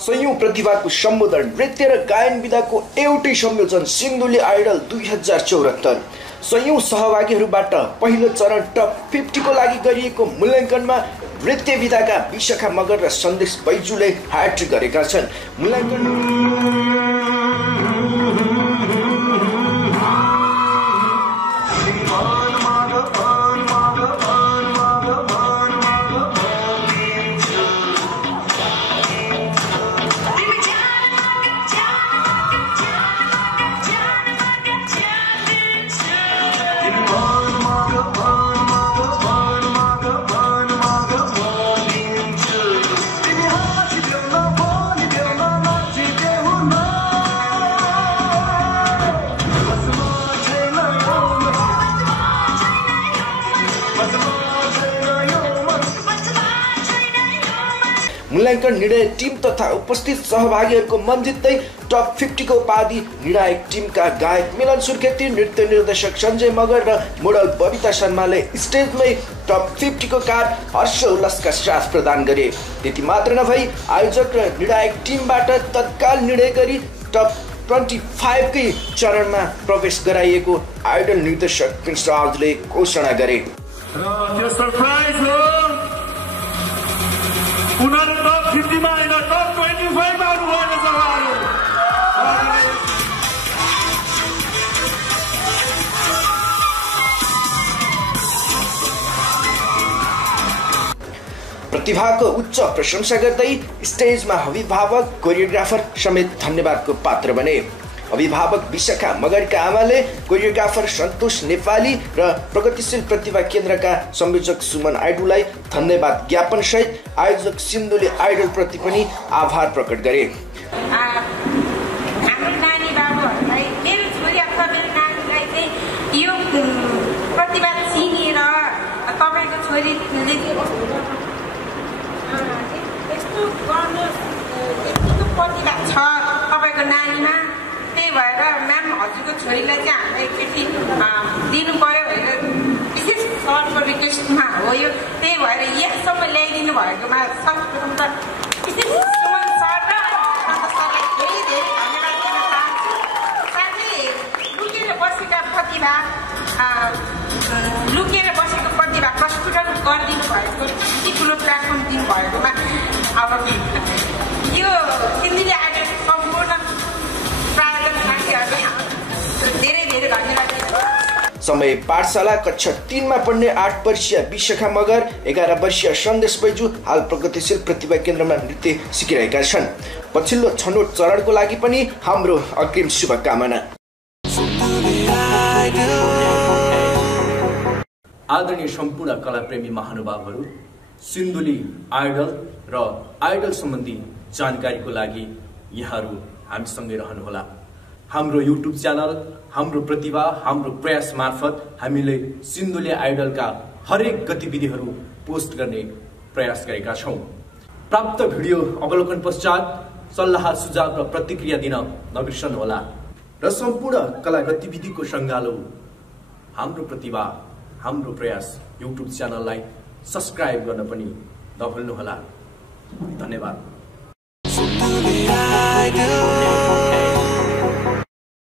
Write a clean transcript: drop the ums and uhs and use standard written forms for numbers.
सयौं प्रतिभाको सम्बोधन नृत्य र गायन विधाको एउटै संयोजन सिन्धुली आइडल 2074। सयौं सहभागीहरूबाट पहिलो चरण टप 50 को लागि गरिएको मूल्याङ्कनमा नृत्य विधाका विशाखा मगर र सन्देश बैजुले ह्याट्रिक गरेका छन्। मूल्याङ्कन निर्णय टिम तथा उपस्थित सहभागीहरूको मन जित्दै टप 50 को उपाधि निर्णायक टिमका गायक मिलन सुर्खेती, नृत्य निर्देशक सञ्जय मगर र मोडल बबिता शर्माले स्टेजमै टप 50 को कार्ड हर्षोल्लासका साथ प्रदान गरे। त्यति मात्र नभई आयोजक र निर्णायक टिमबाट तत्काल निर्णय गरी टप 25 कै चरणमा प्रवेश गराइएको आइडल निर्देशक प्रिन्स राजले घोषणा गरे। उनीहरू टप 50 मा हैन टप 25 मा आउनुभयो सबैहरु। प्रतिभाको उच्च प्रशंसा गर्दै स्टेजमा अभिभावक कोरियोग्राफर समेत धन्यवादको पात्र बने। अभिभावक विशाखा मगरका आमाले कोरियोग्राफर सन्तोष नेपाली र प्रगतिशील प्रतिभा केन्द्रका संयोजक सुमन आइडुलाई धन्यवाद ज्ञापन सहित आयोजक सिन्धुली आइडल प्रति पनि आभार प्रकट गरे। हाम्रो नानी बाबुहरूलाई मेरो छोरी अथवा मेरो नानीलाई चाहिँ यो प्रतिभा चिनेर तपाईको छोरीले यस्तो गर्नु यतिको प्रतिभा छ तपाईको नानीमा, त्यही भएर म्याम हजुरको छोरीलाई चाहिँ हामीलाई एकचोटि दिनु पर्यो भनेर विशेष सरको रिक्वेस्टमा हो यो। त्यही भएर यहाँसम्म ल्याइदिनु भएकोमा सर्वप्रथम त विशेष सुमन सर र सरलाई धेरै धेरै धन्यवाद दिन चाहन्छु। साथै लुकेर बसेको प्रतिभा प्रस्फुटन गरिदिनु भएको यति ठुलो प्लेटफर्म दिनु भएकोमा अब यो सिन्धुली आइडल सम्पूर्ण समय पाठशाला कक्षा 3 मा पढ्ने 8 वर्षीय विशाखा मगर, 11 वर्षीय सन्देश बैजु हाल प्रगतिशील प्रतिभा केन्द्रमा नृत्य सिकिरहेका छन्। पछिल्लो छनौट चरणको लागि पनि हाम्रो अग्रिम शुभकामना। आदरणीय सम्पूर्ण कलाप्रेमी महानुभावहरू, सिन्धुली आइडल र आइडल सम्बन्धी जानकारीको लागि यहाँहरू हामीसँगै रहनुहोला। हाम्रो युट्युब च्यानल, हाम्रो प्रतिभा, हाम्रो प्रयास मार्फत हामीले सिन्धुली आइडलका हरेक गतिविधिहरू पोस्ट गर्ने प्रयास गरेका छौँ। प्राप्त भिडियो अवलोकन पश्चात सल्लाह सुझाव र प्रतिक्रिया दिन नबिर्सनुहोला र सम्पूर्ण कला गतिविधिको सङ्गालो हाम्रो प्रतिभा, हाम्रो प्रयास युट्युब च्यानललाई सब्स्क्राइब गर्न पनि नभुल्नुहोला। धन्यवाद।